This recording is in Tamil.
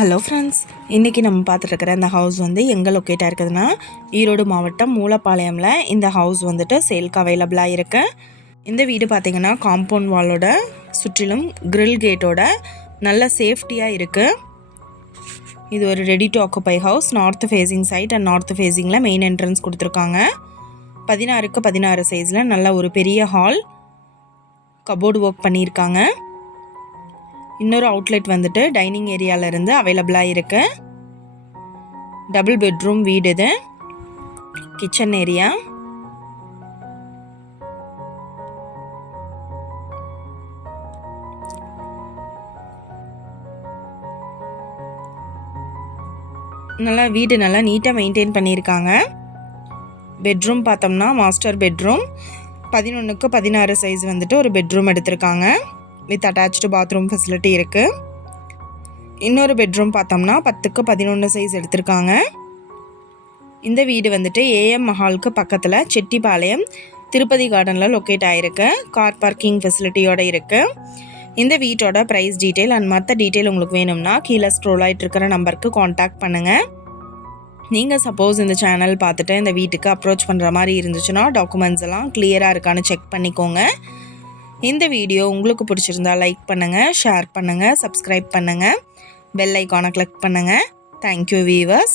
ஹலோ ஃப்ரெண்ட்ஸ் இன்றைக்கி நம்ம பார்த்துட்ருக்கிற இந்த ஹவுஸ் வந்து எங்கே லொக்கேட்டாக இருக்குதுன்னா ஈரோடு மாவட்டம் மூலப்பாளையமில் இந்த ஹவுஸ் வந்துட்டு சேல்க்கு அவைலபிளாக இருக்கு. இந்த வீடு பார்த்திங்கன்னா காம்பவுண்ட் வாலோட சுற்றிலும் கிரில் கேட்டோட நல்ல சேஃப்டியாக இருக்குது இது ஒரு ready to occupy house north facing side and north ஃபேஸிங்கில் main entrance கொடுத்துருக்காங்க. பதினாறுக்கு பதினாறு சைஸில் நல்ல ஒரு பெரிய ஹால் கபோர்டு ஒர்க் பண்ணியிருக்காங்க. இன்னொரு அவுட்லெட் வந்துட்டு டைனிங் ஏரியால இருந்து அவைலபிளாக இருக்கு. டபுள் பெட்ரூம் வீடு இது. கிச்சன் ஏரியா நல்லா வீடு நல்லா நீட்டாக மெயின்டைன் பண்ணியிருக்காங்க. பெட்ரூம் பார்த்தோம்னா மாஸ்டர் பெட்ரூம் பதினொன்றுக்கு பதினாறு சைஸ் வந்துட்டு ஒரு பெட்ரூம் எடுத்திருக்காங்க. வித் அட்டாச்சு பாத்ரூம் ஃபெசிலிட்டி இருக்குது இன்னொரு பெட்ரூம் பார்த்தோம்னா பத்துக்கு பதினொன்று சைஸ் எடுத்திருக்காங்க. இந்த வீடு வந்துட்டு ஏஎம் மஹாலுக்கு பக்கத்தில் செட்டிபாளையம் திருப்பதி கார்டனில் லொக்கேட் ஆகிருக்கு கார் பார்க்கிங் ஃபெசிலிட்டியோட இருக்குது இந்த வீட்டோட ப்ரைஸ் டீட்டெயில் அண்ட் மற்ற டீட்டெயில் உங்களுக்கு வேணும்னா கீழே ஸ்க்ரோல் ஆகிட்டு இருக்கிற நம்பருக்கு காண்டாக்ட் பண்ணுங்கள் நீங்கள் சப்போஸ் இந்த சேனல் பார்த்துட்டு இந்த வீட்டுக்கு அப்ரோச் பண்ணுற மாதிரி இருந்துச்சுன்னா டாக்குமெண்ட்ஸ் எல்லாம் கிளியராக இருக்கான்னு செக் பண்ணிக்கோங்க. இந்த வீடியோ உங்களுக்கு பிடிச்சிருந்தா லைக் பண்ணுங்கள் ஷேர் பண்ணுங்கள் சப்ஸ்கிரைப் பண்ணுங்கள் பெல் ஐக்கானை கிளிக் பண்ணுங்கள் தேங்க்யூ வீவர்ஸ்